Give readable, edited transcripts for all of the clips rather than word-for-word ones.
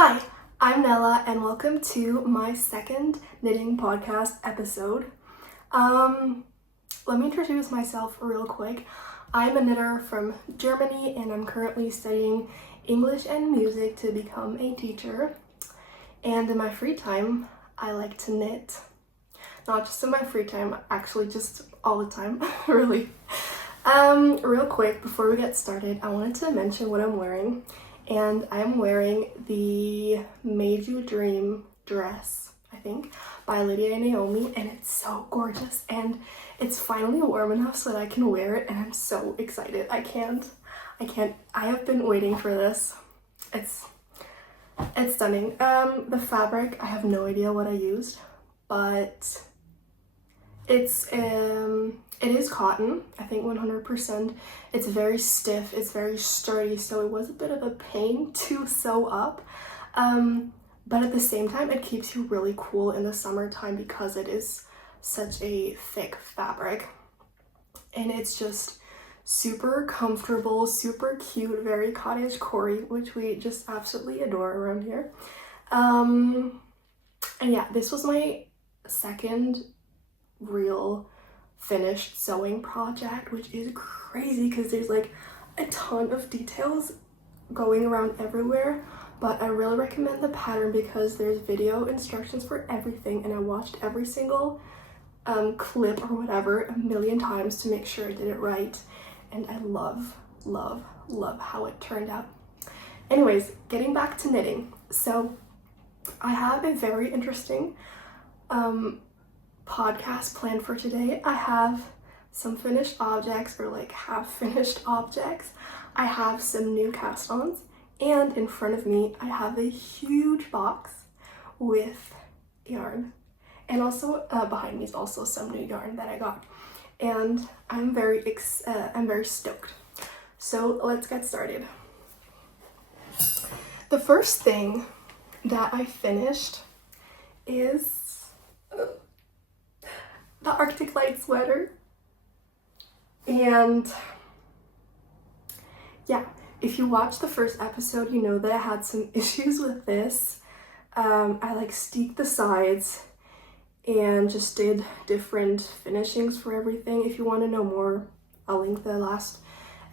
Hi, I'm Nella and welcome to my second knitting podcast episode. Let me introduce myself real quick. I'm a knitter from Germany and I'm currently studying English and music to become a teacher. And in my free time, I like to knit. Not just in my free time, actually just all the time, really. Real quick, before we get started, I wanted to mention what I'm wearing. And I'm wearing the Made You Dream dress, I think, by Lydia and Naomi, and it's so gorgeous, and it's finally warm enough so that I can wear it, and I'm so excited. I have been waiting for this. It's stunning. The fabric, I have no idea what I used, but it is cotton, I think 100%. It's very stiff, it's very sturdy, so it was a bit of a pain to sew up. But at the same time, it keeps you really cool in the summertime because it is such a thick fabric. And it's just super comfortable, super cute, very cottagecore-y, which we just absolutely adore around here. And yeah, this was my second real finished sewing project, which is crazy because there's like a ton of details going around everywhere, but I really recommend the pattern because there's video instructions for everything, and I watched every single clip or whatever a million times to make sure I did it right, and I love how it turned out. Anyways, getting back to knitting. So I have a very interesting podcast planned for today. I have some finished objects, or like half finished objects. I have some new cast-ons, and in front of me I have a huge box with yarn, and also behind me is also some new yarn that I got, and I'm very stoked. So let's get started. The first thing that I finished is the Arctic Light sweater. And yeah, if you watched the first episode, you know that I had some issues with this. I like steeked the sides and just did different finishings for everything. If you want to know more, I'll link the last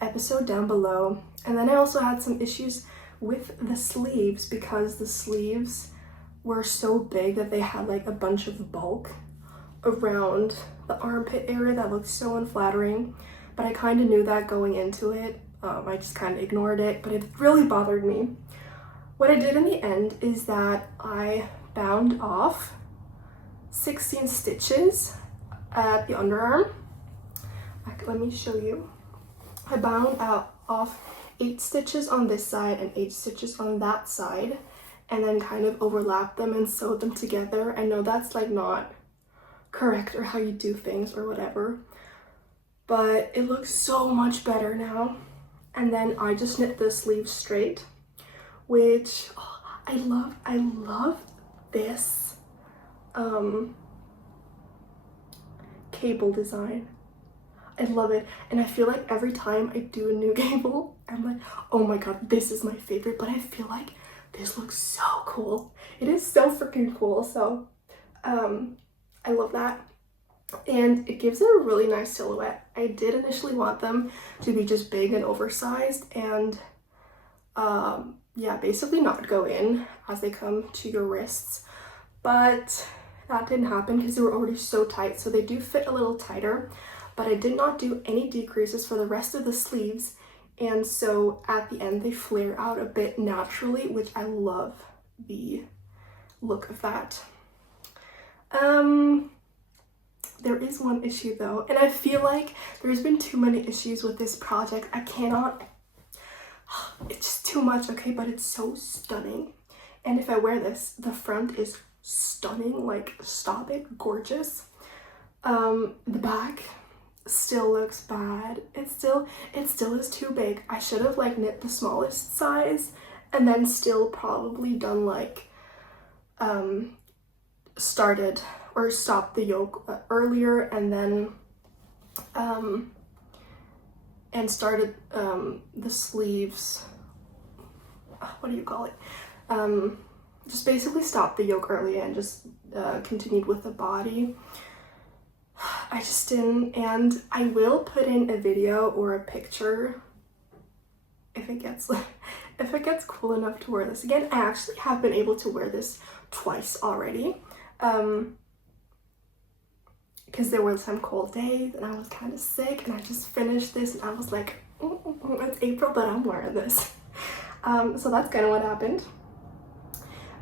episode down below. And then I also had some issues with the sleeves because the sleeves were so big that they had like a bunch of bulk around the armpit area that looked so unflattering, but I kind of knew that going into it. I just kind of ignored it, but it really bothered me. What I did in the end is that I bound off 16 stitches at the underarm. Let me show you. I bound off 8 stitches on this side and 8 stitches on that side, and then kind of overlapped them and sewed them together. I know that's like not correct or how you do things or whatever, but it looks so much better now. And then I just knit the sleeves straight, which I love this cable design. I love it, and I feel like every time I do a new cable, I'm like, oh my god, this is my favorite, but I feel like this looks so cool. It is so freaking cool. So I love that, and it gives it a really nice silhouette. I did initially want them to be just big and oversized and yeah, basically not go in as they come to your wrists, but that didn't happen because they were already so tight. So they do fit a little tighter, but I did not do any decreases for the rest of the sleeves, and so at the end they flare out a bit naturally, which I love the look of that. There is one issue though, and I feel like there's been too many issues with this project. It's just too much, okay, but it's so stunning. And if I wear this, the front is stunning, like stop it, gorgeous. The back still looks bad. It still is too big. I should have like knit the smallest size and then still probably done like started or stopped the yoke earlier, and then and started the sleeves, what do you call it, Just basically stopped the yoke early and just continued with the body. I just didn't, and I will put in a video or a picture if it gets cool enough to wear this again. I actually have been able to wear this twice already, because there were some cold days and I was kind of sick, and I just finished this and I was like, it's April, but I'm wearing this. So that's kind of what happened.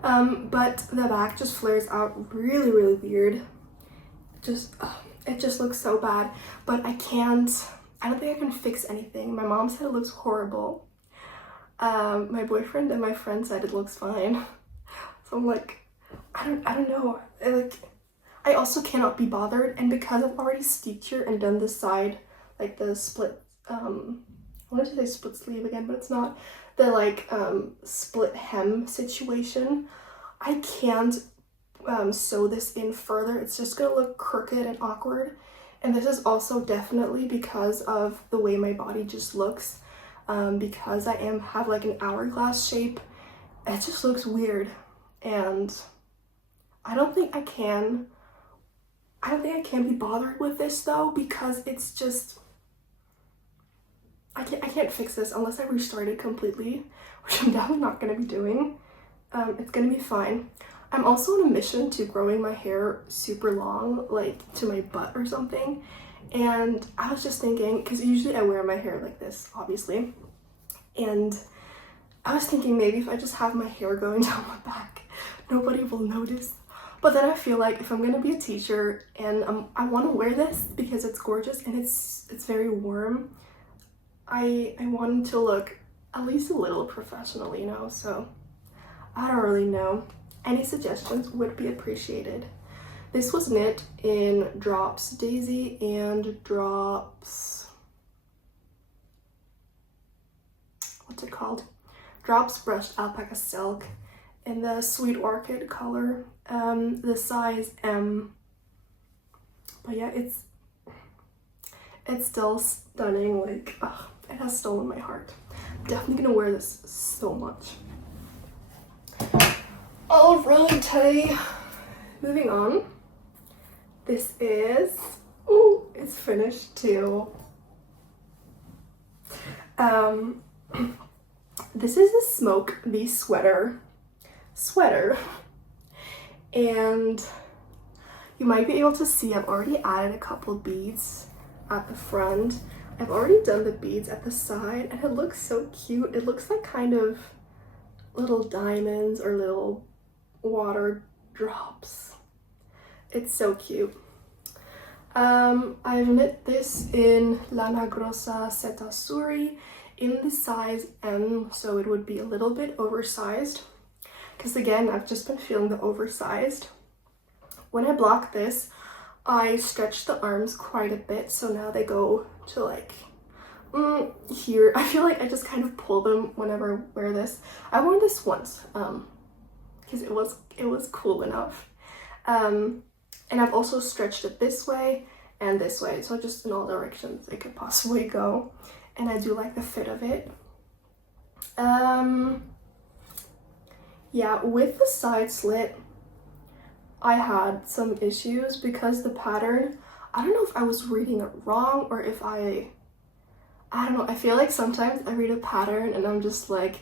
But the back just flares out really, really weird. It just looks so bad, but I don't think I can fix anything. My mom said it looks horrible. My boyfriend and my friend said it looks fine. So I'm like, I don't know. I also cannot be bothered, and because I've already steeped here and done this side, like the split, I wanted to say split sleeve again, but it's not, the like split hem situation, I can't sew this in further. It's just gonna look crooked and awkward, and this is also definitely because of the way my body just looks, because I have like an hourglass shape. It just looks weird, and I don't think I can be bothered with this though, because it's just, I can't fix this unless I restart it completely, which I'm definitely not going to be doing. It's going to be fine. I'm also on a mission to growing my hair super long, like to my butt or something, and I was just thinking, because usually I wear my hair like this, obviously, and I was thinking maybe if I just have my hair going down my back, nobody will notice. But then I feel like if I'm gonna be a teacher and I want to wear this because it's gorgeous and it's very warm, I want it to look at least a little professional, you know. So I don't really know. Any suggestions would be appreciated. This was knit in Drops Daisy and Drops, what's it called? Drops Brushed Alpaca Silk in the Sweet Orchid color, the size M. But yeah, it's still stunning. Like, ugh, it has stolen my heart. I'm definitely gonna wear this so much. Alrighty, moving on. This is, ooh, it's finished too. This is a Smoke Bee sweater, and you might be able to see I've already added a couple beads at the front. I've already done the beads at the side, and it looks so cute. It looks like kind of little diamonds or little water drops. It's so cute. I've knit this in Lana Grossa Seta Suri in the size M, so it would be a little bit oversized, because again, I've just been feeling the oversized. When I block this, I stretch the arms quite a bit, so now they go to like here. I feel like I just kind of pull them whenever I wear this. I wore this once because it was cool enough, and I've also stretched it this way and this way, so just in all directions it could possibly go, and I do like the fit of it. Yeah, with the side slit, I had some issues because the pattern, I don't know if I was reading it wrong or if I don't know. I feel like sometimes I read a pattern and I'm just like,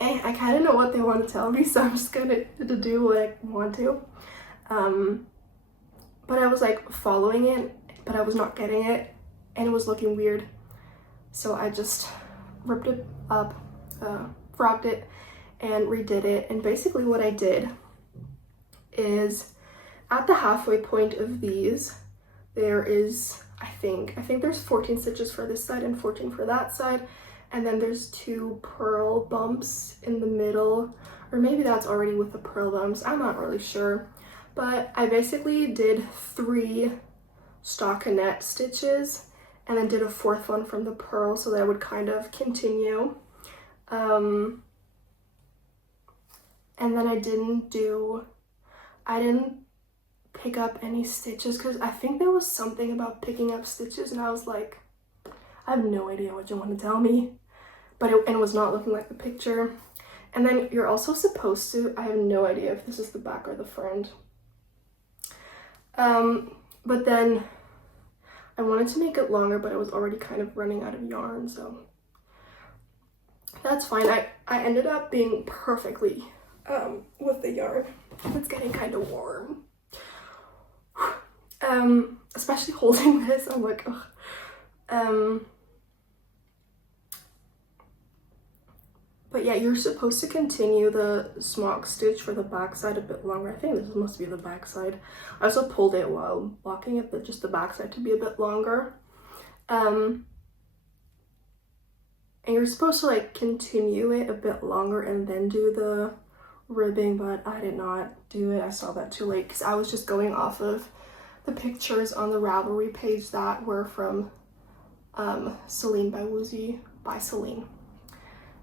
I kind of know what they want to tell me, so I'm just gonna do what I want to. But I was like following it, but I was not getting it, and it was looking weird. So I just ripped it up, frogged it, and redid it. And basically what I did is at the halfway point of these, there is, I think there's 14 stitches for this side and 14 for that side, and then there's 2 purl bumps in the middle, or maybe that's already with the purl bumps, I'm not really sure. But I basically did 3 stockinette stitches and then did a 4th one from the purl, so that I would kind of continue. And then I didn't pick up any stitches, because I think there was something about picking up stitches and I was like, I have no idea what you want to tell me, but it was not looking like the picture. And then you're also supposed to, I have no idea if this is the back or the front. But then I wanted to make it longer, but I was already kind of running out of yarn, so that's fine. I ended up being perfectly with the yarn. It's getting kind of warm. Especially holding this, I'm like, ugh. But yeah, you're supposed to continue the smock stitch for the back side a bit longer. I think this must be the back side. I also pulled it while blocking it, but just the back side to be a bit longer. And you're supposed to like continue it a bit longer and then do the ribbing, but I did not do it. I saw that too late because I was just going off of the pictures on the Ravelry page that were from Celine by Woozy by Celine.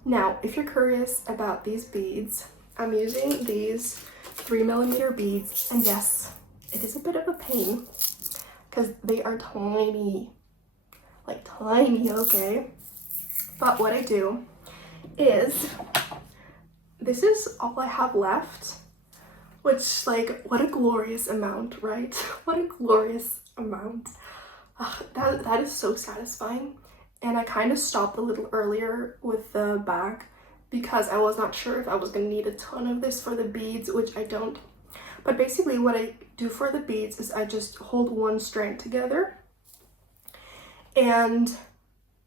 Now, if you're curious about these beads, I'm using these 3mm beads, and yes, it is a bit of a pain because they are tiny, like tiny, okay? But what I do is, this is all I have left, which, like, what a glorious amount, right? What a glorious amount. That is so satisfying. And I kind of stopped a little earlier with the back because I was not sure if I was going to need a ton of this for the beads, which I don't. But basically what I do for the beads is I just hold one strand together and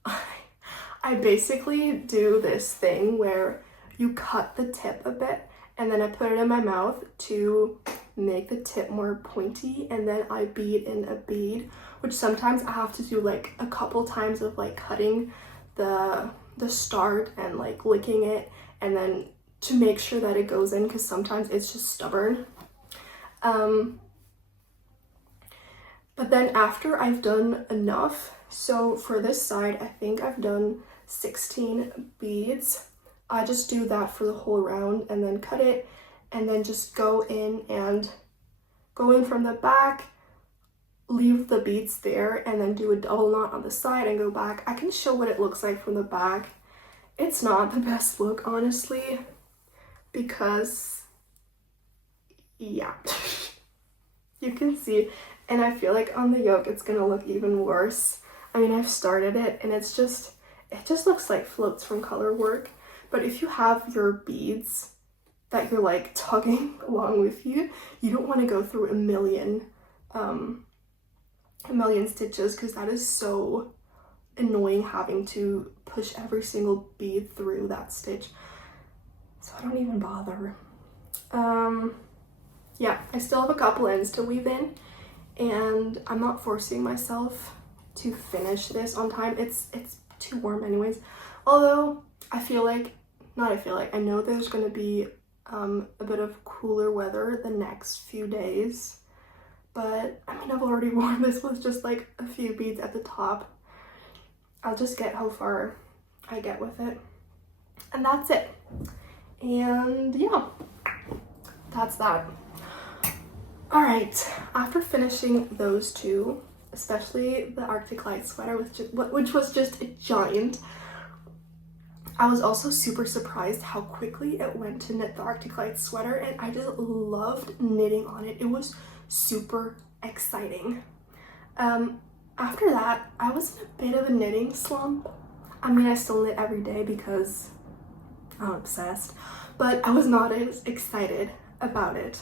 I basically do this thing where you cut the tip a bit and then I put it in my mouth to make the tip more pointy, and then I bead in a bead, which sometimes I have to do like a couple times of like cutting the start and like licking it, and then to make sure that it goes in because sometimes it's just stubborn. But then after I've done enough, so for this side I think I've done 16 beads. I just do that for the whole round and then cut it and then just go in from the back, leave the beads there, and then do a double knot on the side and go back. I can show what it looks like from the back. It's not the best look, honestly, because yeah, you can see, and I feel like on the yoke it's gonna look even worse. I mean, I've started it and it just looks like floats from color work. But if you have your beads that you're like tugging along with you, you don't want to go through a million stitches because that is so annoying having to push every single bead through that stitch. So I don't even bother. Yeah, I still have a couple ends to weave in and I'm not forcing myself to finish this on time. It's too warm anyways. Although I know there's going to be a bit of cooler weather the next few days, but I mean, I've already worn this with just like a few beads at the top. I'll just get how far I get with it, and that's it. And yeah, that's that. All right, after finishing those two, especially the Arctic Light sweater, which was just a giant, I was also super surprised how quickly it went to knit the Arctic Light sweater, and I just loved knitting on it. It was super exciting. After that, I was in a bit of a knitting slump. I mean, I still knit every day because I'm obsessed, but I was not as excited about it.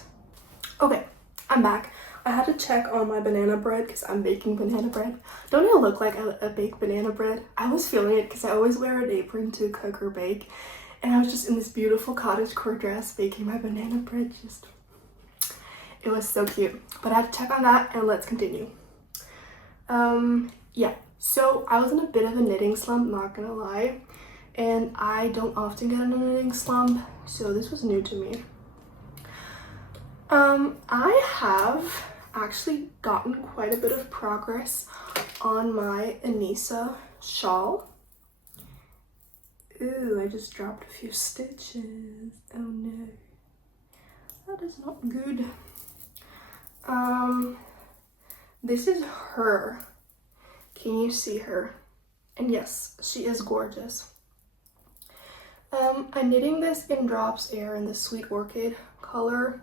Okay, I'm back. I had to check on my banana bread because I'm baking banana bread. Don't I look like I bake banana bread? I was feeling it because I always wear an apron to cook or bake. And I was just in this beautiful cottagecore dress baking my banana bread. It was so cute. But I had to check on that and let's continue. Yeah, so I was in a bit of a knitting slump, not gonna lie. And I don't often get in a knitting slump, so this was new to me. I have actually gotten quite a bit of progress on my Anisah shawl. Ooh, I just dropped a few stitches. Oh no. That is not good. This is her. Can you see her? And yes, she is gorgeous. I'm knitting this in Drops Air in the Sweet Orchid color.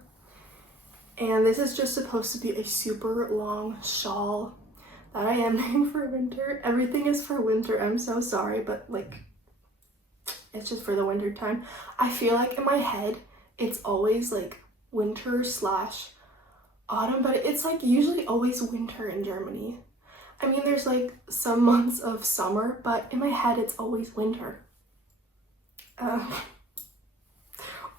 And this is just supposed to be a super long shawl that I am knitting for winter. Everything is for winter. I'm so sorry, but like, it's just for the winter time. I feel like in my head, it's always like winter slash autumn, but it's like usually always winter in Germany. I mean, there's like some months of summer, but in my head, it's always winter.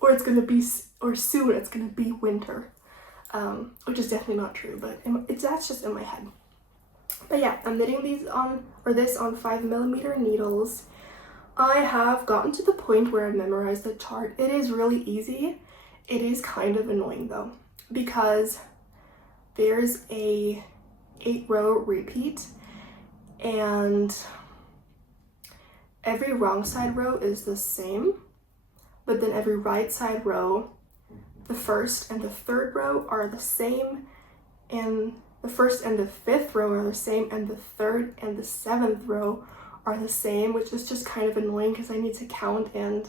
Or it's gonna be, or soon it's gonna be winter. Which is definitely not true, but that's just in my head. But yeah, I'm knitting these on, or this on 5mm needles. I have gotten to the point where I memorized the chart. It is really easy. It is kind of annoying though, because there's a 8-row repeat, and every wrong side row is the same, but then every right side row, the first and the third row are the same, and the first and the fifth row are the same, and the third and the seventh row are the same, which is just kind of annoying because I need to count, and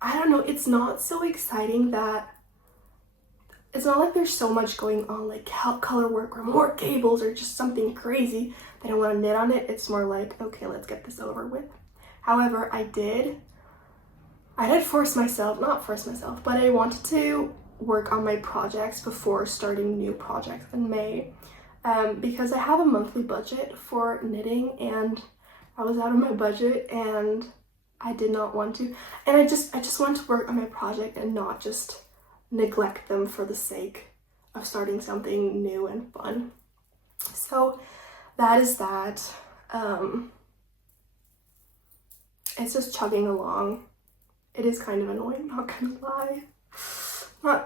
I don't know, it's not so exciting that it's not like there's so much going on, like color work or more cables or just something crazy that I want to knit on it. It's more like, okay, let's get this over with. However, I did force myself, not force myself, but I wanted to work on my projects before starting new projects in May, because I have a monthly budget for knitting, and I was out of my budget, and I did not want to, and I just wanted to work on my project and not just neglect them for the sake of starting something new and fun. So that is that. It's just chugging along. It is kind of annoying, not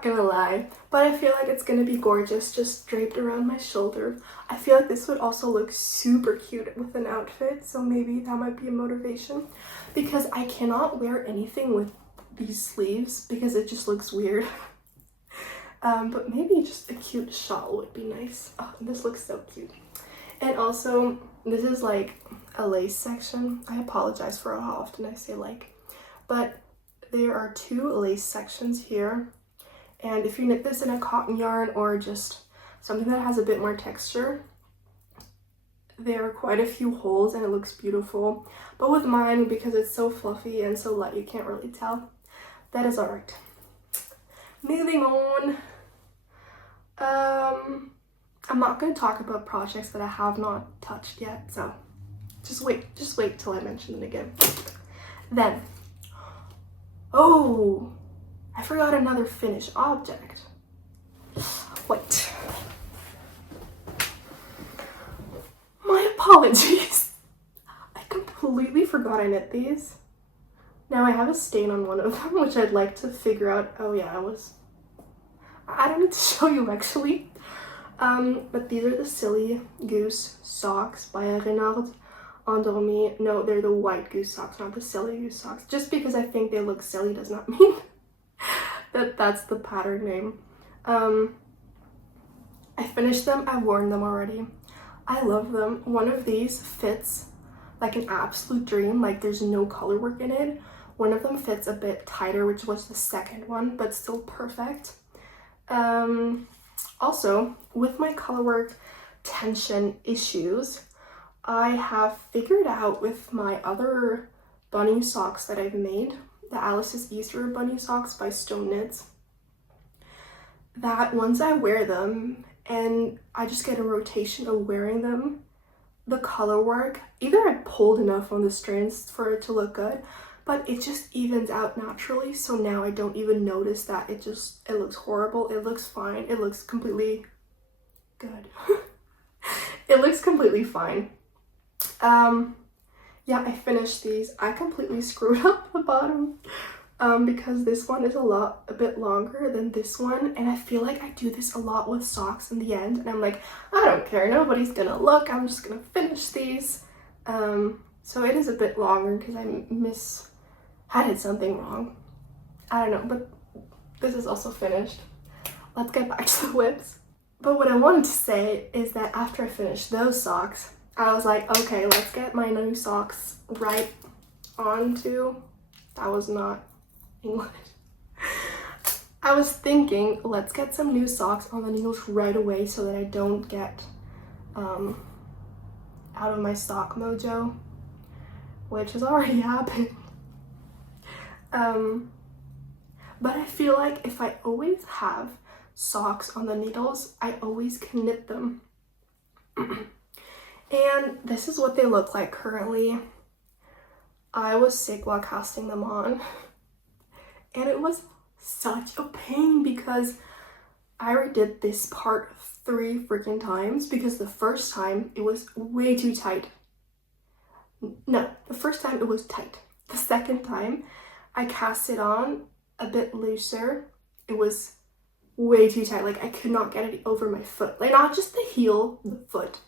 gonna lie, but I feel like it's gonna be gorgeous just draped around my shoulder. I feel like this would also look super cute with an outfit, so maybe that might be a motivation, because I cannot wear anything with these sleeves because it just looks weird. But maybe just a cute shawl would be nice. Oh, this looks so cute. And also, this is like a lace section. I apologize for how often I say like, but there are 2 lace sections here, and if you knit this in a cotton yarn or just something that has a bit more texture, there are quite a few holes and it looks beautiful. But with mine, because it's so fluffy and so light, you can't really tell. That is alright. Moving on. I'm not going to talk about projects that I have not touched yet, so just wait till I mention them again. Then, oh, I forgot another finished object. Wait. My apologies. I completely forgot I knit these. Now I have a stain on one of them, which I'd like to figure out. Oh yeah, I don't need to show you actually. But these are the Silly Goose socks by Renard Endormi. No, they're the white goose socks, not the Silly Goose socks. Just because I think they look silly does not mean that that's the pattern name. I finished them, I've worn them already. I love them. One of these fits like an absolute dream, like there's no color work in it. One of them fits a bit tighter, which was the second one, but still perfect. Also, with my colorwork tension issues, I have figured out with my other bunny socks that I've made, the Alice's Easter bunny socks by Stone Knits, that once I wear them and I just get a rotation of wearing them, the color work, either I pulled enough on the strands for it to look good, but it just evens out naturally, so now I don't even notice that it looks horrible. It looks fine. It looks completely good. It looks completely fine. Yeah, I finished these. I completely screwed up the bottom because this one is a bit longer than this one, and I feel like I do this a lot with socks in the end, and I'm like, I don't care, nobody's gonna look, I'm just gonna finish these. So it is a bit longer because I did something wrong. I don't know, but this is also finished. Let's get back to the whips. But what I wanted to say is that after I finished those socks, I was like, okay, let's get my new socks right onto That was not English. I was thinking, let's get some new socks on the needles right away so that I don't get out of my sock mojo, which has already happened. But I feel like if I always have socks on the needles, I always can knit them. And this is what they look like currently. I was sick while casting them on, and it was such a pain because I redid this part 3 freaking times because the first time it was way too tight. No, the first time it was tight. The second time I cast it on a bit looser. It was way too tight. Like I could not get it over my foot. Like not just the heel, the foot.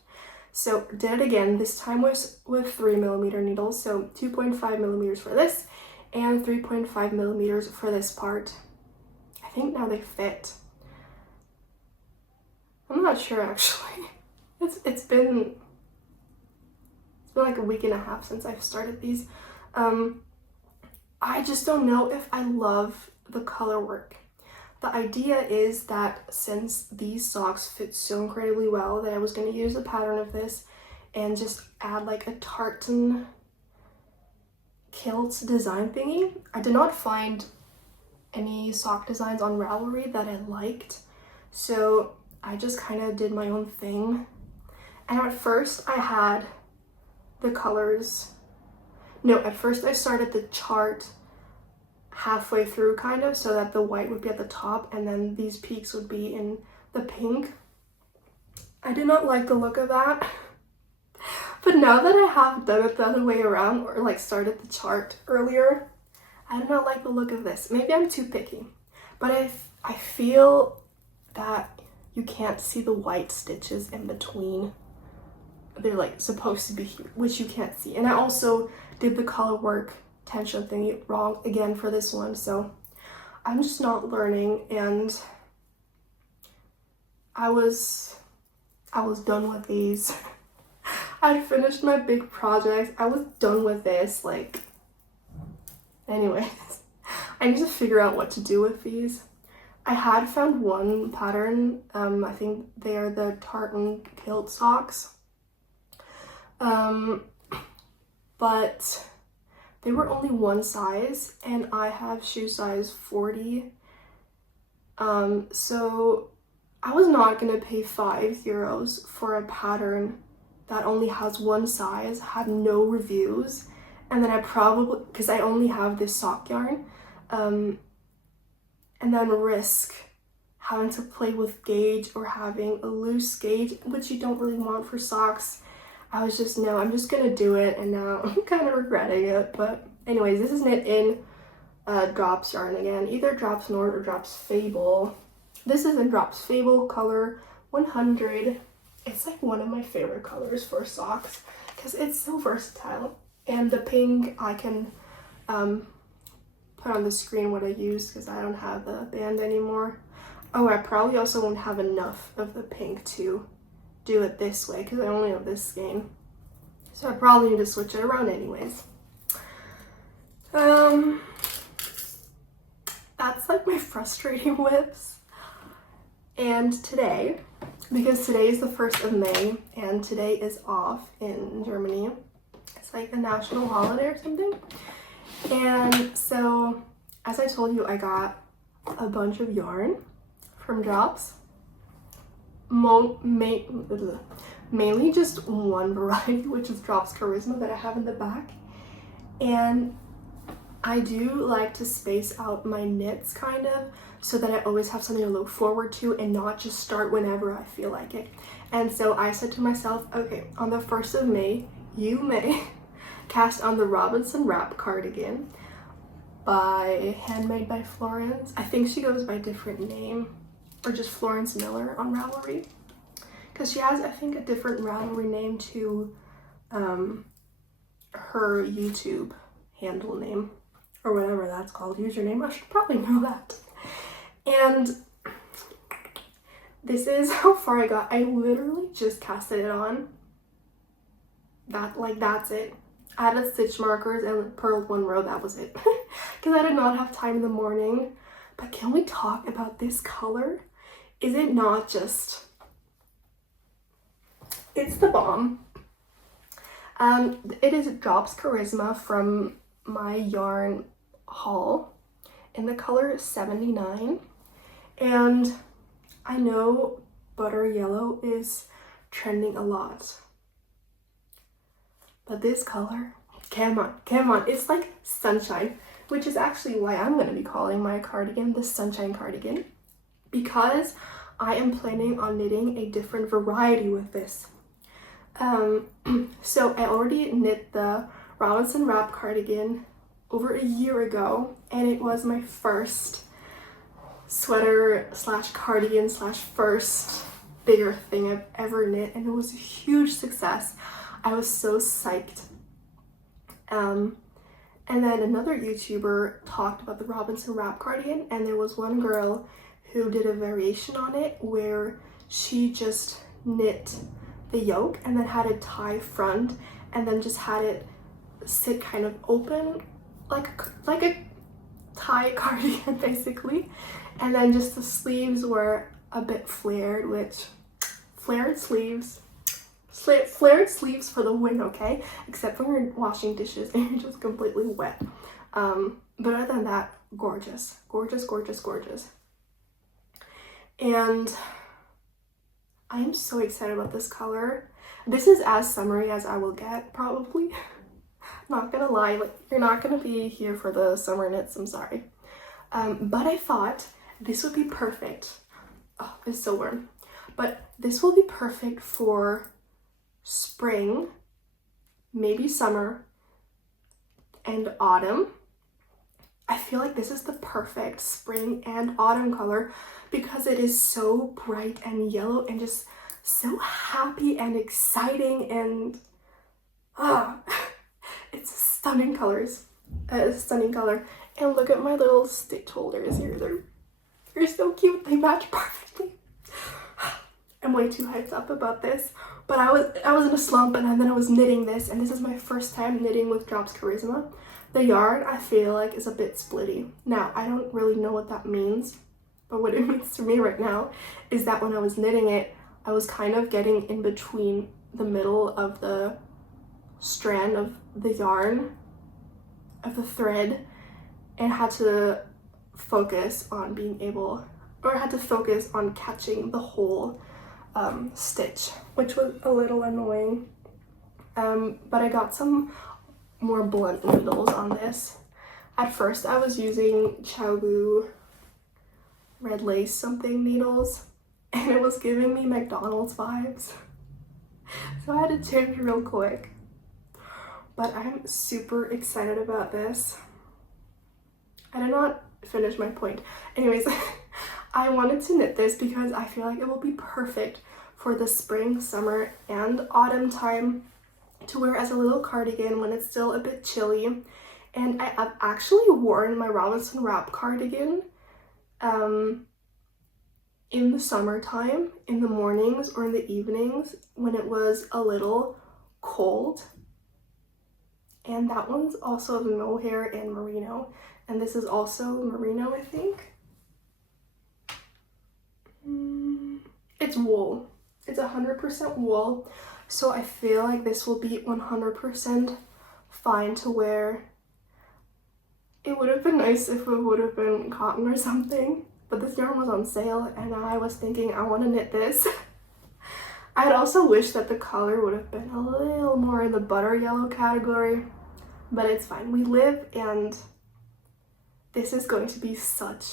So did it again. This time was with 3mm needles. So 2.5mm for this and 3.5mm for this part. I think now they fit. I'm not sure actually. It's been like a week and a half since I've started these. I just don't know if I love the color work. The idea is that since these socks fit so incredibly well that I was going to use the pattern of this and just add like a tartan kilt design thingy. I did not find any sock designs on Ravelry that I liked, so I just kind of did my own thing. And at first I had the colors. No, at first I started the chart halfway through kind of so that the white would be at the top and then these peaks would be in the pink. I did not like the look of that. But now that I have done it the other way around, or like started the chart earlier, I do not like the look of this. Maybe I'm too picky, but I feel that you can't see the white stitches in between. They're like supposed to be here, which you can't see. And I also did the color work tension thingy wrong again for this one, so I'm just not learning. And I was done with these. I finished my big project. I was done with this. Like, anyways, I need to figure out what to do with these. I had found one pattern. I think they are the Tartan Kilt socks. But they were only one size and I have shoe size 40. So I was not gonna pay €5 for a pattern that only has one size, had no reviews, and then I probably, because I only have this sock yarn, and then risk having to play with gauge or having a loose gauge, which you don't really want for socks. I was just, no, I'm just gonna do it, and now I'm kind of regretting it. But anyways, this is knit in Drops yarn again, either Drops Nord or Drops Fable. This is in Drops Fable color 100. It's like one of my favorite colors for socks because it's so versatile. And the pink, I can put on the screen what I use because I don't have the band anymore. Oh, I probably also won't have enough of the pink to do it this way because I only have this skein. So I probably need to switch it around anyways. That's like my frustrating whips. And today, because today is the 1st of May and today is off in Germany. It's like a national holiday or something. And so, as I told you, I got a bunch of yarn from Drops. Mainly just one variety, which is Drops Charisma that I have in the back. And I do like to space out my knits kind of so that I always have something to look forward to and not just start whenever I feel like it. And so I said to myself, okay, on the 1st of May, you may cast on the Robinson Wrap cardigan by Handmade by Florence. I think she goes by a different name, or just Florence Miller on Ravelry. Because she has, I think, a different Ravelry name to her YouTube handle name, or whatever that's called, username. I should probably know that. And this is how far I got. I literally just casted it on. That's it. I added stitch markers and purled one row, that was it. Because I did not have time in the morning. But can we talk about this color? Is it not just... It's the bomb. It is Drops Charisma from my yarn haul in the color 79. And I know butter yellow is trending a lot. But this color, come on. It's like sunshine, which is actually why I'm going to be calling my cardigan the Sunshine Cardigan. Because I am planning on knitting a different variety with this. So I already knit the Robinson Wrap cardigan over a year ago, and it was my first sweater slash cardigan slash first bigger thing I've ever knit, and it was a huge success. I was so psyched. And then another YouTuber talked about the Robinson Wrap cardigan, and there was one girl who did a variation on it where she just knit the yoke and then had it tie front and then just had it sit kind of open like a tie cardigan basically, and then just the sleeves were a bit flared, which flared sleeves for the win, okay? Except when you're washing dishes and you're just completely wet. But other than that, gorgeous. And I'm so excited about this color. This is as summery as I will get, probably. Not gonna lie, like, you're not gonna be here for the summer knits, I'm sorry. But I thought this would be perfect. Oh, it's so warm. But this will be perfect for spring, maybe summer, and autumn. I feel like this is the perfect spring and autumn color because it is so bright and yellow and just so happy and exciting, and it's stunning colors. It's a stunning color. And look at my little stitch holders here. They're so cute. They match perfectly. I'm way too hyped up about this, but I was in a slump, and then I was knitting this, and this is my first time knitting with Drops Charisma. The yarn, I feel like, is a bit splitty. Now, I don't really know what that means, but what it means to me right now is that when I was knitting it, I was kind of getting in between the middle of the strand of the yarn, of the thread, and had to focus on focus on catching the whole stitch, which was a little annoying. But I got some more blunt needles on this. At first I was using Selbu red lace something needles, and it was giving me McDonald's vibes. So I had to change real quick. But I'm super excited about this. I did not finish my point. Anyways, I wanted to knit this because I feel like it will be perfect for the spring, summer, and autumn time to wear as a little cardigan when it's still a bit chilly. And I've actually worn my Robinson Wrap cardigan in the summertime, in the mornings or in the evenings when it was a little cold. And that one's also of mohair and merino, and this is also merino, I think. It's wool. It's 100% wool, so I feel like this will be 100% fine to wear. It would have been nice if it would have been cotton or something, but this yarn was on sale, and I was thinking I want to knit this. I had also wished that the color would have been a little more in the butter yellow category, but it's fine. We live, and this is going to be such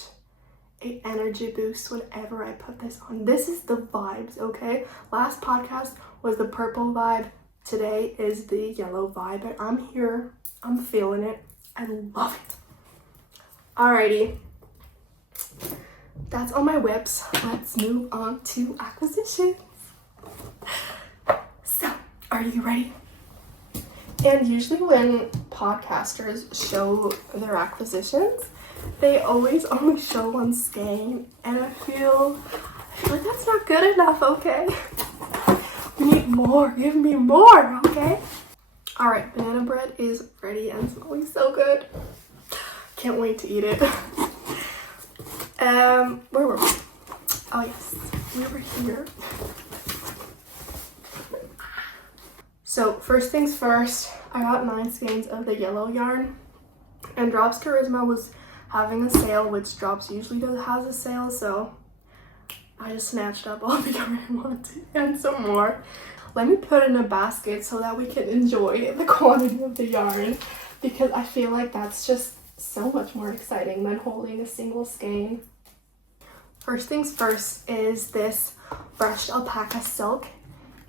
an energy boost whenever I put this on. This is the vibes, okay? Last podcast was the purple vibe. Today is the yellow vibe, and I'm here. I'm feeling it. I love it. Alrighty. That's all my whips. Let's move on to acquisitions. So, are you ready? And usually when podcasters show their acquisitions, they always only show one skein, and I feel like that's not good enough, okay? We need more. Give me more, okay? All right, banana bread is ready and smelling so good. Can't wait to eat it. Where were we? Oh yes, we were here. So first things first, I got 9 skeins of the yellow yarn, and Drops Charisma was having a sale, which Drops usually has a sale, so I just snatched up all the yarn I wanted and some more. Let me put it in a basket so that we can enjoy the quantity of the yarn, because I feel like that's just so much more exciting than holding a single skein. First things first is this brushed alpaca silk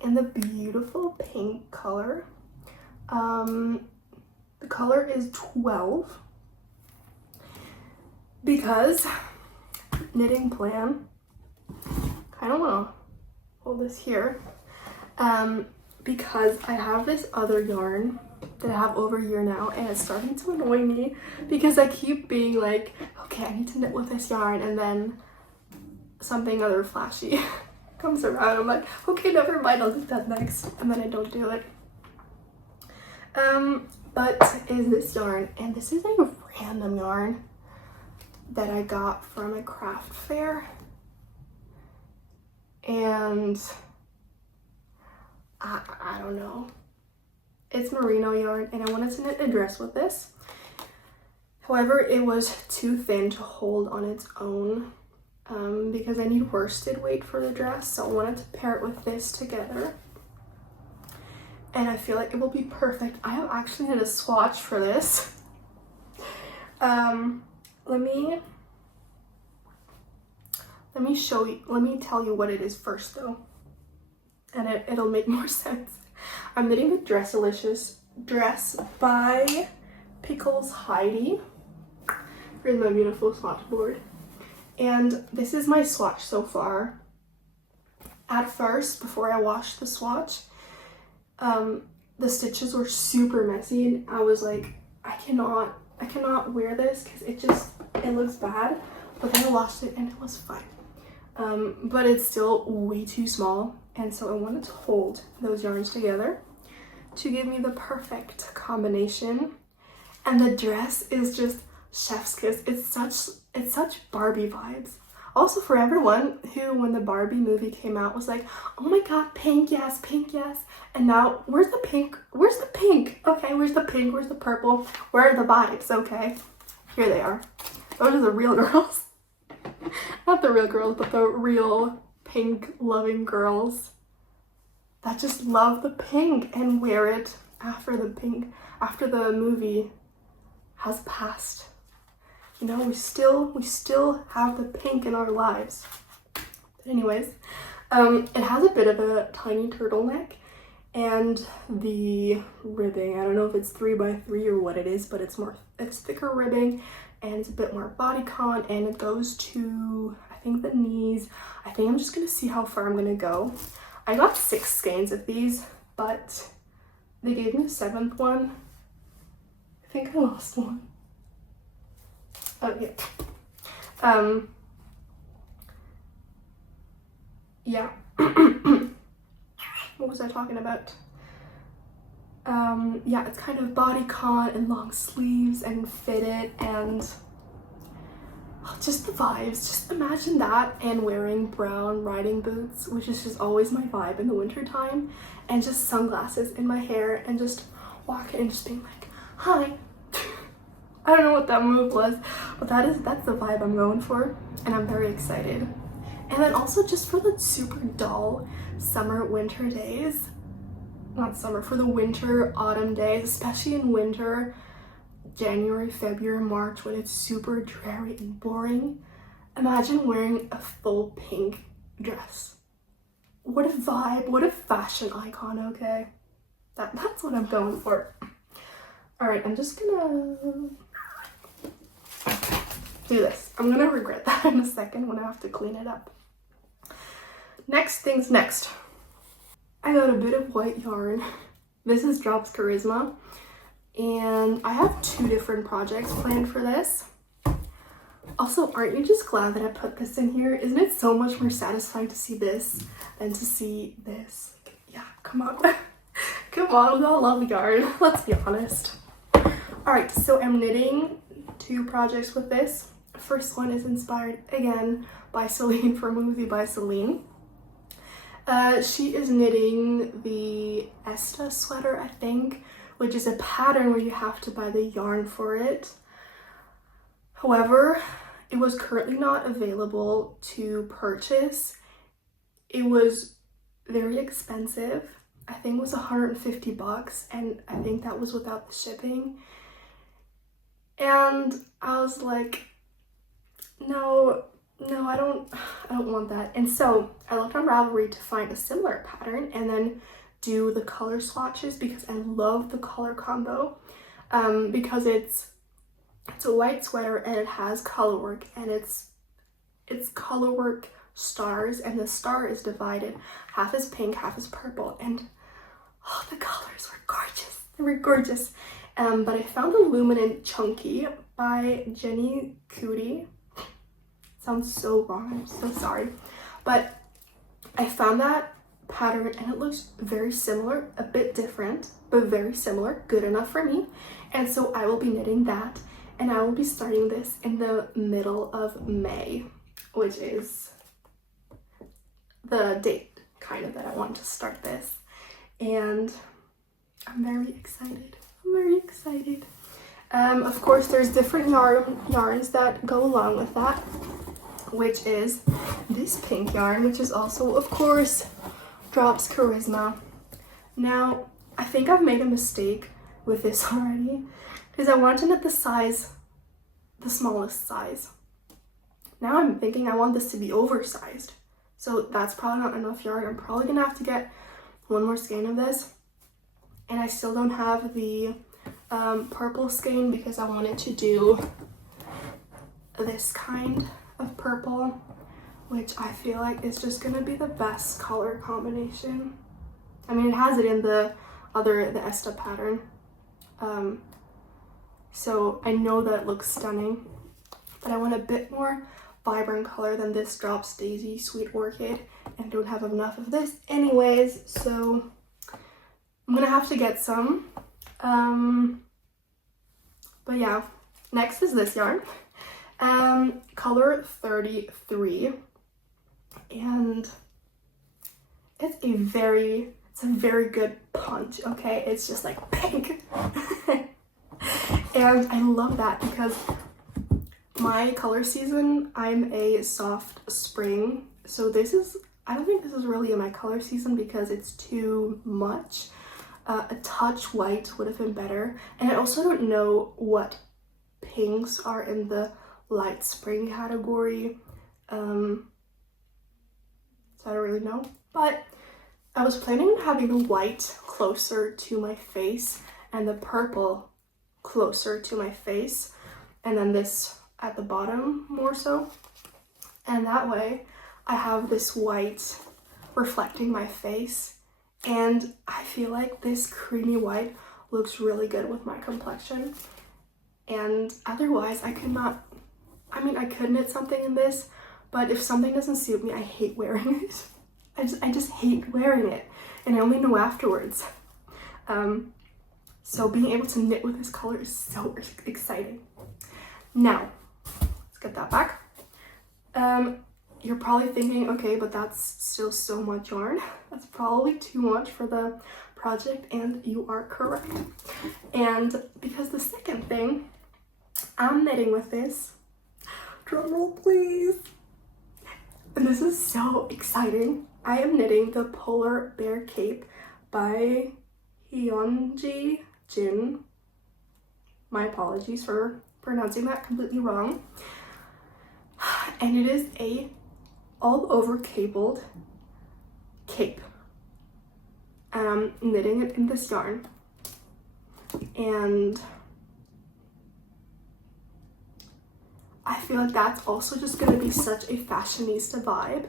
in the beautiful pink color. The color is 12 because knitting plan. I don't want to hold this here because I have this other yarn that I have over here now, and it's starting to annoy me because I keep being like, okay, I need to knit with this yarn, and then something other flashy comes around. I'm like, okay, never mind, I'll do that next, and then I don't do it. But is this yarn, and this is a random yarn that I got from a craft fair, and I don't know. It's merino yarn, and I wanted to knit a dress with this. However, it was too thin to hold on its own because I need worsted weight for the dress, so I wanted to pair it with this together. And I feel like it will be perfect. I have actually knit a swatch for this. Let me show you, let me tell you what it is first though, and it'll make more sense. I'm knitting the Dressilicious dress by Pickles Heidi. Here's my beautiful swatch board. And this is my swatch so far. At first, before I washed the swatch, the stitches were super messy, and I was like, I cannot wear this because it looks bad. But then I washed it and it was fine. But it's still way too small, and so I wanted to hold those yarns together to give me the perfect combination. And the dress is just chef's kiss. It's such Barbie vibes. Also, for everyone who, when the Barbie movie came out, was like, oh my god, pink, yes, pink, yes. And now, where's the pink? Where's the pink? Okay, where's the pink? Where's the purple? Where are the vibes? Okay, here they are. Those are the real girls. Not the real girls, but the real pink loving girls that just love the pink and wear it after the movie has passed. You know, we still have the pink in our lives. But anyways, it has a bit of a tiny turtleneck, and the ribbing, I don't know if it's 3x3 or what it is, but it's thicker ribbing, and it's a bit more bodycon, and it goes to, I think, the knees. I think I'm just gonna see how far I'm gonna go. I got 6 skeins of these, but they gave me a 7th one. I think I lost one. Oh yeah. Yeah. What was I talking about? Yeah, it's kind of bodycon and long sleeves and fitted, and just the vibes. Just imagine that and wearing brown riding boots, which is just always my vibe in the winter time, and just sunglasses in my hair, and just walking and just being like, hi. I don't know what that move was, but that's the vibe I'm going for, and I'm very excited. And then also just for the super dull summer winter days, not summer, for the winter autumn days, especially in winter, January, February, March, when it's super dreary and boring, imagine wearing a full pink dress. What a vibe, what a fashion icon, okay? That's what I'm going for. All right, I'm just gonna do this. I'm gonna regret that in a second when I have to clean it up. Next things next. I got a bit of white yarn. This is Drops Charisma, and I have 2 different projects planned for this. Also, aren't you just glad that I put this in here? Isn't it so much more satisfying to see this than to see this? Yeah, come on. Come on, we all love yarn. Let's be honest. Alright, so I'm knitting 2 projects with this. First one is inspired again by Celine from Movie by Celine. She is knitting the Ester sweater, I think, which is a pattern where you have to buy the yarn for it. However, it was currently not available to purchase. It was very expensive. I think it was 150 bucks, and I think that was without the shipping. And I was like, no, I don't want that. And so I looked on Ravelry to find a similar pattern and then do the color swatches, because I love the color combo, because it's a white sweater and it has color work, and it's color work stars, and the star is divided. Half is pink, half is purple, and oh, the colors were gorgeous. They were gorgeous. But I found the Luminen Chunky by Jenny Cootie. Sounds so wrong, I'm so sorry. But I found that pattern and it looks very similar, a bit different, but very similar, good enough for me. And so I will be knitting that, and I will be starting this in the middle of May, which is the date kind of that I want to start this. And I'm very excited. Of course, there's different yarns that go along with that, which is this pink yarn, which is also, of course, Drops Charisma. Now, I think I've made a mistake with this already, because I wanted to knit the smallest size. Now I'm thinking I want this to be oversized, so that's probably not enough yarn. I'm probably gonna have to get one more skein of this, and I still don't have the purple skein because I wanted to do this kind of purple, which I feel like is just gonna be the best color combination. I mean, it has it in the Ester pattern, so I know that it looks stunning, but I want a bit more vibrant color than this Drops Daisy Sweet Orchid, and don't have enough of this anyways, so I'm gonna have to get some. But yeah, next is this yarn, color 33, and it's a very good punch, okay? It's just like pink. And I love that because my color season, I'm a soft spring, so this is, I don't think this is really in my color season because it's too much. A touch white would have been better, and I also don't know what pinks are in the light spring category, so I don't really know, but I was planning on having the white closer to my face and the purple closer to my face, and then this at the bottom more so, and that way I have this white reflecting my face, and I feel like this creamy white looks really good with my complexion. And otherwise I could not, I mean, I could knit something in this, but if something doesn't suit me, I hate wearing it. I just hate wearing it, and I only know afterwards. So being able to knit with this color is so exciting. Now, let's get that back. You're probably thinking, okay, but that's still so much yarn. That's probably too much for the project, and you are correct. And because the second thing I'm knitting with this, drum roll please, and this is so exciting. I am knitting the Polar Bear Cape by Hyunji Jin. My apologies for pronouncing that completely wrong. And it is a all over cabled cape, and I'm knitting it in this yarn, and I feel like that's also just going to be such a fashionista vibe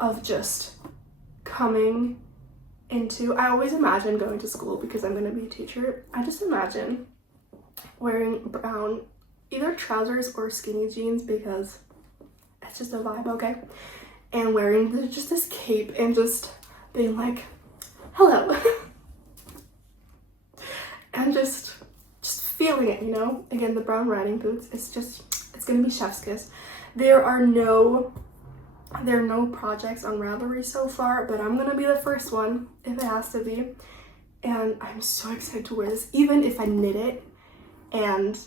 of just coming into, I always imagine going to school because I'm going to be a teacher. I just imagine wearing brown either trousers or skinny jeans because it's just a vibe, okay? And wearing just this cape and just being like, hello. killing it, you know? Again, the brown riding boots, it's gonna be chef's kiss. There are no projects on Ravelry so far, but I'm gonna be the first one if it has to be. And I'm so excited to wear this, even if I knit it and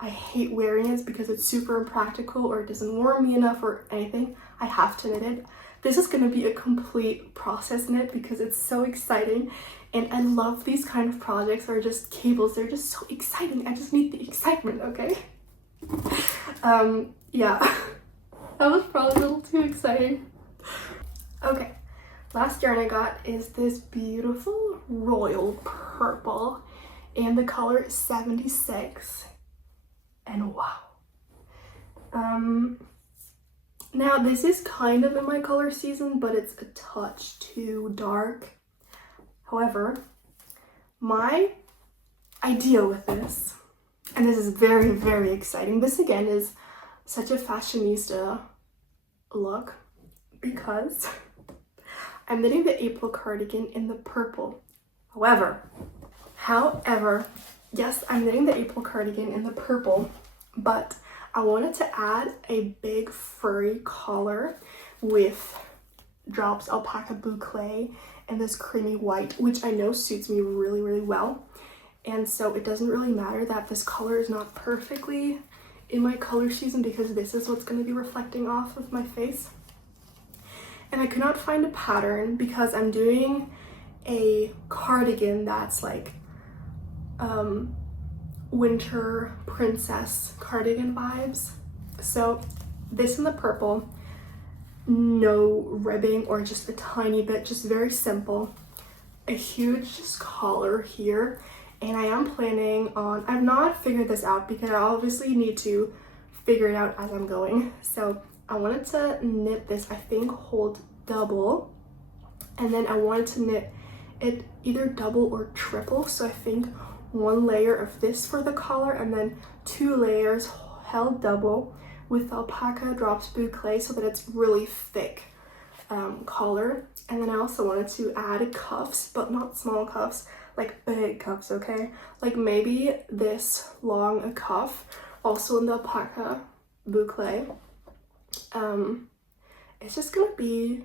I hate wearing it because it's super impractical or it doesn't warm me enough or anything. I have to knit it. This is going to be a complete process knit because it's so exciting, and I love these kind of projects or just cables. They're just so exciting. I just need the excitement, okay? Yeah, that was probably a little too exciting. Okay, last yarn I got is this beautiful royal purple, and the color is 76, and wow. Now this is kind of in my color season, but it's a touch too dark. However, my idea with this, and this is very, very exciting. This again is such a fashionista look because I'm knitting the April cardigan in the purple. However, yes, I'm knitting the April cardigan in the purple, but I wanted to add a big furry collar with drops alpaca boucle and this creamy white, which I know suits me really, really well. And so it doesn't really matter that this color is not perfectly in my color season because this is what's going to be reflecting off of my face. And I could not find a pattern because I'm doing a cardigan that's like winter princess cardigan vibes. So this in the purple, no ribbing or just a tiny bit, just very simple. A huge just collar here, and I am planning on, I've not figured this out because I obviously need to figure it out as I'm going. So I wanted to knit this, I think hold double, and then I wanted to knit it either double or triple. So I think one layer of this for the collar and then 2 layers held double with alpaca drops boucle so that it's really thick collar. And then I also wanted to add cuffs, but not small cuffs, like big cuffs, okay? Like maybe this long a cuff, also in the alpaca boucle. It's just gonna be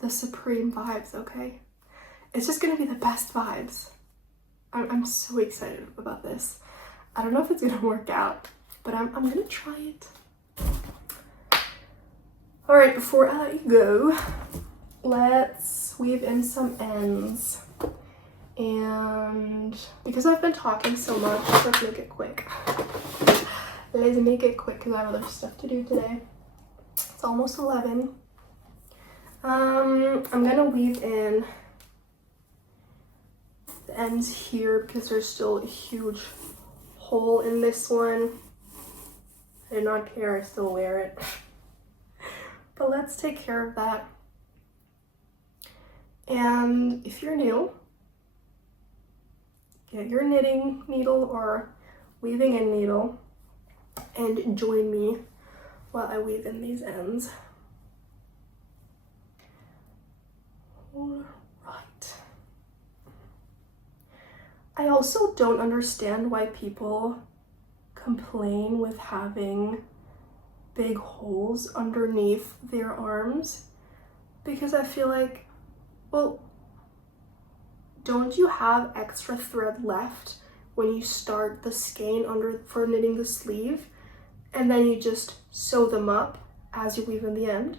the supreme vibes, okay? It's just gonna be the best vibes. I'm so excited about this. I don't know if it's gonna work out, but I'm gonna try it. All right, before I let you go, let's weave in some ends. And because I've been talking so much, let's make it quick. Let's make it quick because I have other stuff to do today. It's almost 11. I'm gonna weave in the ends here because there's still a huge hole in this one. I did not care, I still wear it. But let's take care of that. And if you're new, get your knitting needle or weaving in needle and join me while I weave in these ends. All right. I also don't understand why people complain with having big holes underneath their arms, because I feel like, well, don't you have extra thread left when you start the skein for knitting the sleeve, and then you just sew them up as you weave in the end?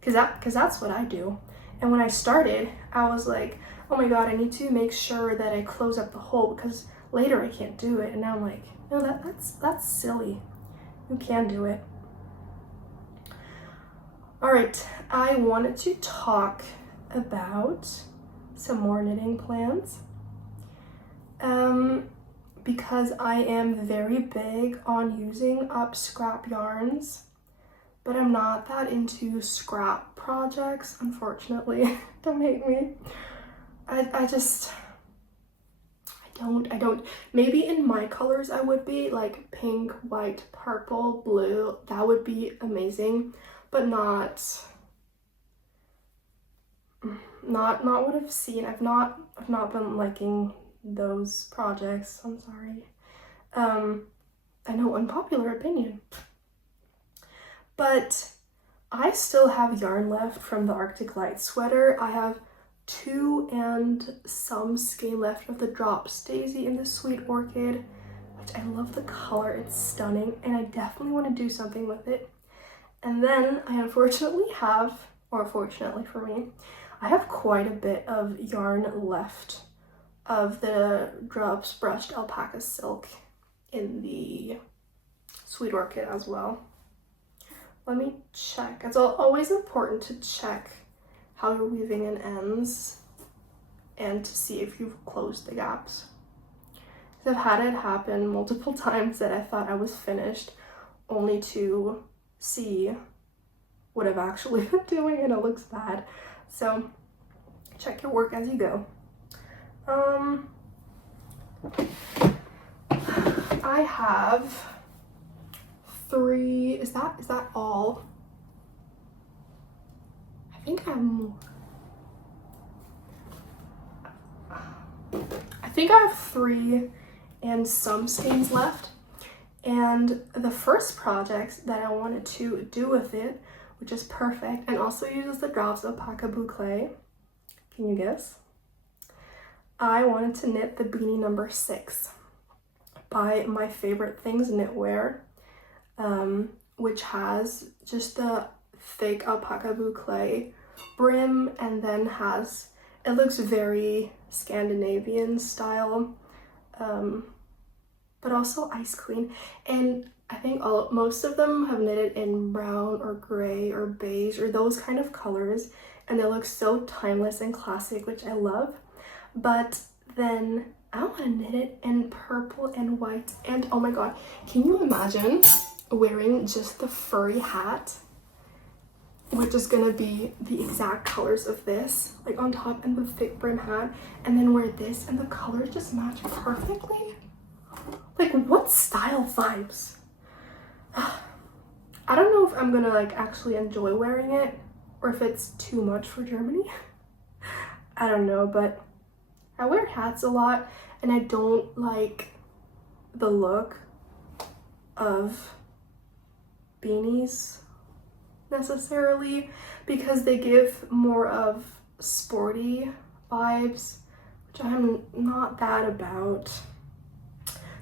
Because that's what I do. And when I started, I was like, oh my god, I need to make sure that I close up the hole because later I can't do it. And now I'm like, no, that's silly. You can do it. All right, I wanted to talk about some more knitting plans because I am very big on using up scrap yarns, but I'm not that into scrap projects, unfortunately. Don't hate me. I don't. Maybe in my colors I would be, like pink, white, purple, blue. That would be amazing, but not what I've seen. I've not been liking those projects. I'm sorry. I know, unpopular opinion. But I still have yarn left from the Arctic Light sweater. I have 2 and some skein left of the Drops Daisy in the Sweet Orchid, which I love the color, it's stunning, and I definitely want to do something with it. And then I unfortunately have, or fortunately for me, I have quite a bit of yarn left of the Drops Brushed Alpaca Silk in the Sweet Orchid as well. Let me check. It's always important to check how your weaving in ends and to see if you've closed the gaps. I've had it happen multiple times that I thought I was finished only to see what I've actually been doing and it looks bad. So check your work as you go. I have 3, is that all? I think I have more. I think I have 3 and some skeins left. And the first project that I wanted to do with it, which is perfect, and also uses the Drops Alpaca Boucle, can you guess? I wanted to knit the Beanie No. 6 by My Favorite Things Knitwear, which has just the thick alpaca boucle brim, and then it looks very Scandinavian style, but also ice clean. And I think most of them have knitted in brown or gray or beige or those kind of colors, and they look so timeless and classic, which I love. But then I want to knit it in purple and white, and oh my god, can you imagine wearing just the furry hat, which is gonna be the exact colors of this, like on top, and the thick brim hat, and then wear this and the colors just match perfectly? Like, what style vibes? I don't know if I'm gonna like actually enjoy wearing it or if it's too much for Germany. I don't know, but I wear hats a lot and I don't like the look of beanies necessarily because they give more of sporty vibes, which I'm not that about.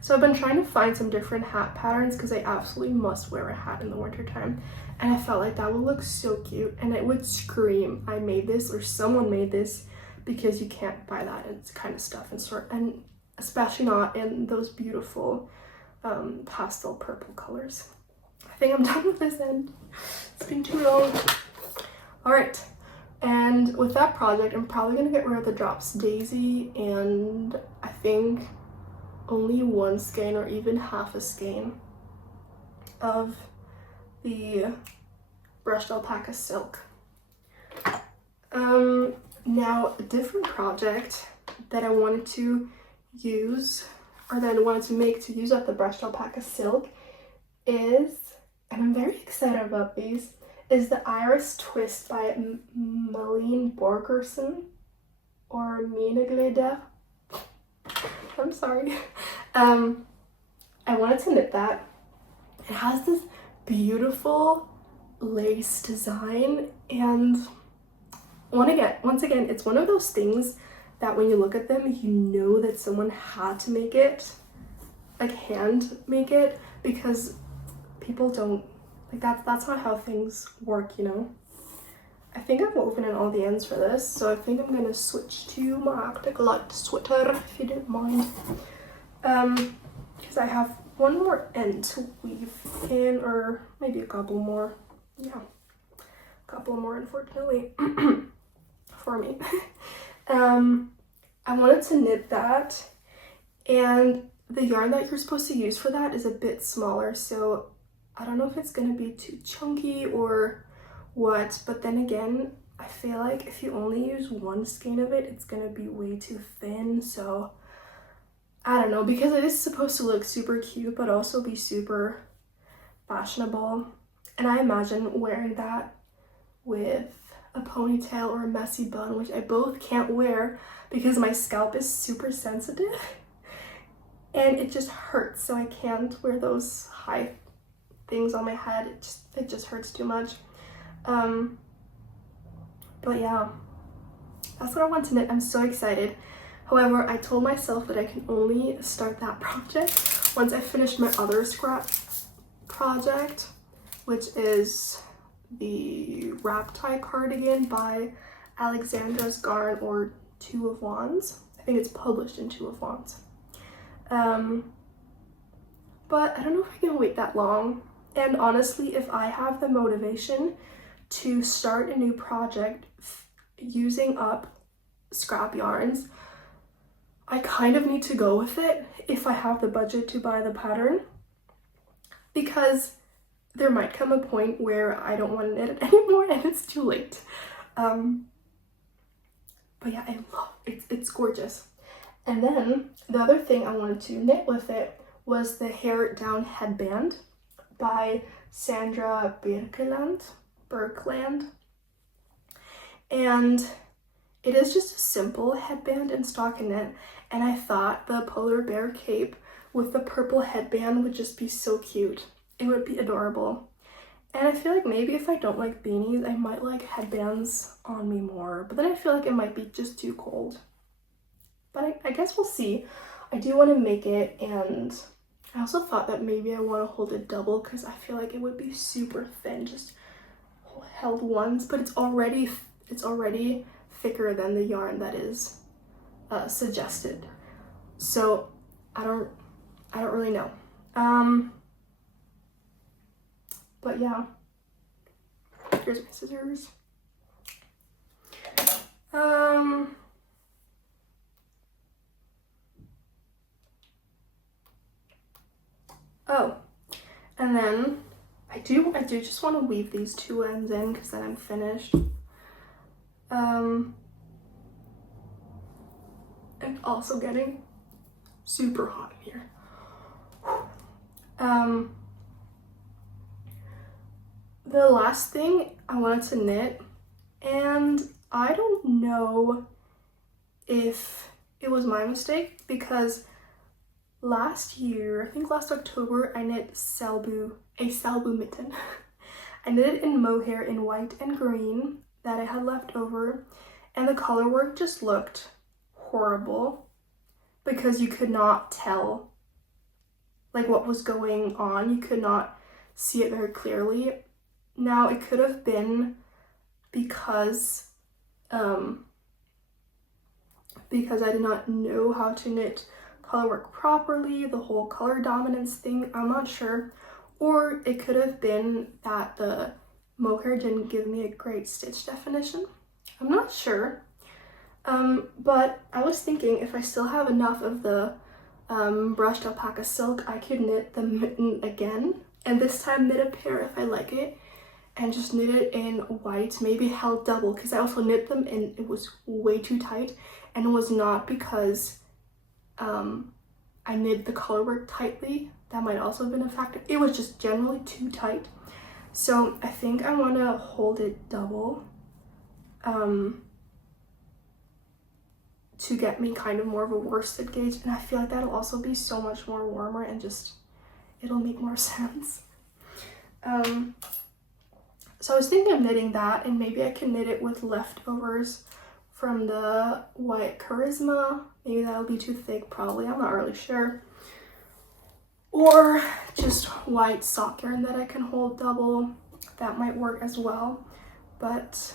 So I've been trying to find some different hat patterns because I absolutely must wear a hat in the wintertime, and I felt like that would look so cute and it would scream I made this or someone made this, because you can't buy that kind of stuff and especially not in those beautiful pastel purple colors. I think I'm done with this end. It's been too long. All right, and with that project, I'm probably gonna get rid of the Drops Daisy, and I think only 1 skein or even half a skein of the Brushed Alpaca Silk. Now, a different project that I wanted to use, or that I wanted to make to use up the Brushed Alpaca Silk is, and I'm very excited about these, is the Iris Twist by Malene Borgerson, or Minegleder. I'm sorry. I wanted to knit that. It has this beautiful lace design, and once again, it's one of those things that when you look at them, you know that someone had to make it, like hand make it, because people don't, like that's not how things work, you know? I think I've woven in all the ends for this, so I think I'm gonna switch to my Arctic Light sweater, if you don't mind. Because I have 1 more end to weave in, or maybe a couple more. Yeah, a couple more, unfortunately, for me. I wanted to knit that, and the yarn that you're supposed to use for that is a bit smaller, so I don't know if it's gonna be too chunky or what, but then again, I feel like if you only use 1 skein of it, it's gonna be way too thin, so I don't know, because it is supposed to look super cute but also be super fashionable, and I imagine wearing that with a ponytail or a messy bun, which I both can't wear because my scalp is super sensitive. and it just hurts, so I can't wear those high things on my head. It just hurts too much. But yeah, that's what I want to knit. I'm so excited. However, I told myself that I can only start that project once I finish my other scrap project, which is the wrap tie cardigan by Alexandra's Garn, or Two of Wands. I think it's published in Two of Wands. But I don't know if I can wait that long. And honestly, if I have the motivation to start a new project using up scrap yarns, I kind of need to go with it if I have the budget to buy the pattern, because there might come a point where I don't want to knit it anymore and it's too late. But yeah, I love it. It's gorgeous. And then the other thing I wanted to knit with it was the hair down headband by Sandra Berkland. And it is just a simple headband in stockinette, and I thought the polar bear cape with the purple headband would just be so cute. It would be adorable. And I feel like maybe if I don't like beanies, I might like headbands on me more, but then I feel like it might be just too cold. But I guess we'll see. I do want to make it, and I also thought that maybe I want to hold it double because I feel like it would be super thin, just held once, but it's already thicker than the yarn that is suggested. So I don't really know. But yeah, here's my scissors. Oh, and then I do just want to weave these two ends in because then I'm finished. And also getting super hot in here. The last thing I wanted to knit, and I don't know if it was my mistake, because last year, I think last October, I knit a Selbu mitten. I knit it in mohair in white and green that I had left over, and the color work just looked horrible because you could not tell like what was going on. You could not see it very clearly. Now it could have been because I did not know how to knit color work properly, the whole color dominance thing, I'm not sure. Or it could have been that the mohair didn't give me a great stitch definition. I'm not sure. But I was thinking if I still have enough of the brushed alpaca silk, I could knit the mitten again, and this time knit a pair if I like it, and just knit it in white, maybe held double, because I also knit them and it was way too tight, and it was not because I knit the color work tightly. That might also have been a factor. It was just generally too tight. So I think I want to hold it double to get me kind of more of a worsted gauge, and I feel like that'll also be so much more warmer and just it'll make more sense. So I was thinking of knitting that, and maybe I can knit it with leftovers from the white charisma. Maybe that'll be too thick, probably, I'm not really sure. Or just white sock yarn that I can hold double. That might work as well. But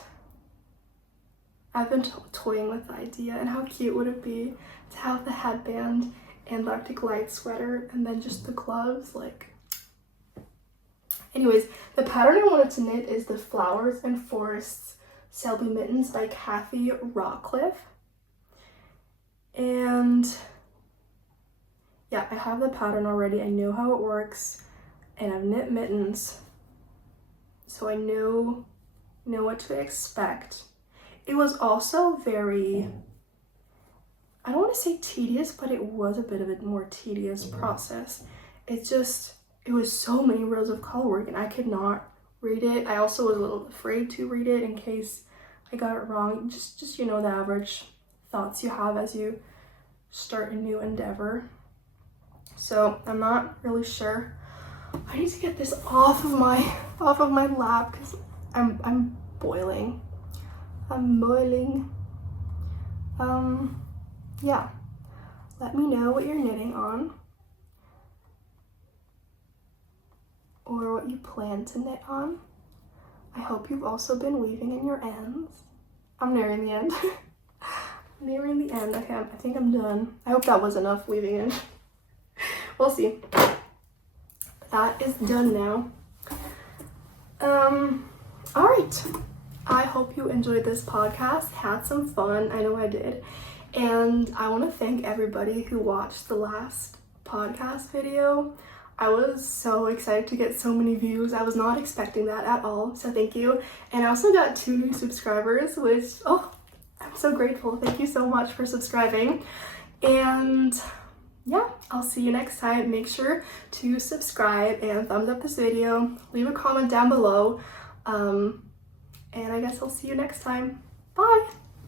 I've been toying with the idea, and how cute would it be to have the headband and the Arctic Light sweater and then just the gloves, like. Anyways, the pattern I wanted to knit is the Flowers and Forests Selbu Mittens by Kathy Rockcliffe. And yeah, I have the pattern already. I know how it works, and I've knit mittens, so I know what to expect. It was also very, I don't want to say tedious, but it was a bit of a more tedious process. It was so many rows of color work, and I could not read it. I also was a little afraid to read it in case I got it wrong. Just you know, the average thoughts you have as you start a new endeavor. So I'm not really sure. I need to get this off of my lap because I'm boiling. I'm boiling. Yeah. Let me know what you're knitting on, or what you plan to knit on. I hope you've also been weaving in your ends. I'm nearing the end. Nearing the end. Okay, I think I'm done. I hope that was enough weaving in. We'll see. That is done now. Alright. I hope you enjoyed this podcast, had some fun. I know I did. And I want to thank everybody who watched the last podcast video. I was so excited to get so many views. I was not expecting that at all, so thank you. And I also got 2 new subscribers, which, oh, I'm so grateful. Thank you so much for subscribing. And yeah, I'll see you next time. Make sure to subscribe and thumbs up this video. Leave a comment down below. And I guess I'll see you next time. Bye!